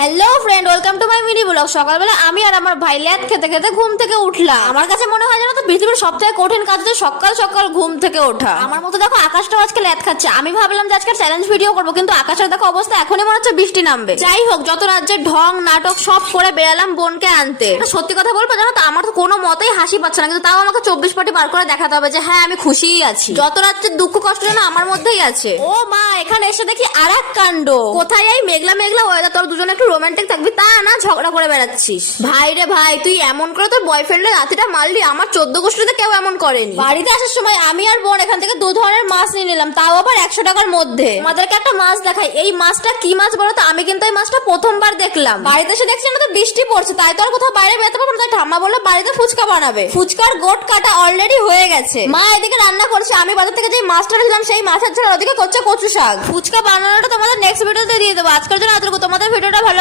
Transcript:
Hello friend, welcome to my mini blog. সকালবেলা আমি আর আমার ভাই ল্যাদ খেতে খেতে ঘুম থেকে উঠলাম। আমার কাছে মনে হয় জানো তো, পৃথিবীর সবথেকে কঠিন কাজ হচ্ছে সকাল সকাল ঘুম থেকে ওঠা। আমার মতো দেখো আকাশটাও আজকে ল্যাদ খাচ্ছে। আমি ভাবলাম যে আজকে চ্যালেঞ্জ ভিডিও করবো, কিন্তু আকাশের দেখো অবস্থা, এখনই মনে হচ্ছে বৃষ্টি নামবে। যাই হোক, যত রাজ্যের ঢং নাটক সব করে বেরালাম বোনকে আনতে। সত্যি কথা বলবো জানো তো, আমার তো কোনো মতেই হাসি পাচ্ছে না, কিন্তু তাও আমাকে 24 পাটি বার করে দেখাতে হবে যে হ্যাঁ আমি খুশিই আছি। যত রাজ্যের দুঃখ কষ্ট যেন আমার মধ্যেই আছে। ও মা, এখানে এসে দেখি আর এক কাণ্ড। কোথায় এই মেঘলা মেঘলা ওয়েদার, তোর দুজনে একটু রোমান্টিক থাকবি, তা না ঝগড়া করে বেড়াচ্ছিস। ভাই রে ভাই, তুই এমন করে তোর বয়ফ্রেন্ডের রাতিটা মারলি, আমার 14 গোষ্ঠীতে কেউ এমন করেনি। বাড়িতে আসার সময় আমি আর বোন এখান থেকে 2 ধরনের মাছ নিয়ে নিলাম, তাও আবার 100 টাকার মধ্যে। আমাদেরকে একটা মাছ দেখাই, এই মাছটা কি মাছ বলো তো? আমি কিন্তু এই মাছটা প্রথমবার দেখলাম। বাড়িতে এসে দেখছি না তো বৃষ্টি পড়ছে, তাই তো আর কোথাও বাইরে বেরোতে পারবো না। তাই ঠাম্মা বললো বাড়িতে ফুচকা বানাবে। ফুচকার গোট কাটা অলরেডি হয়ে গেছে। মা এদিকে রান্না করছে, আমি বাজার থেকে যে মাছটা নিলাম সেই মাছের ঝোল, ওদিকে করছে কচু শাক। ফুচকা বানানোটা তোমাদের নেক্সট ভিডিওতে দিয়ে দেবো। আজকের জন্য এতটুকু। তোমাদের ভিডিওটা ভালো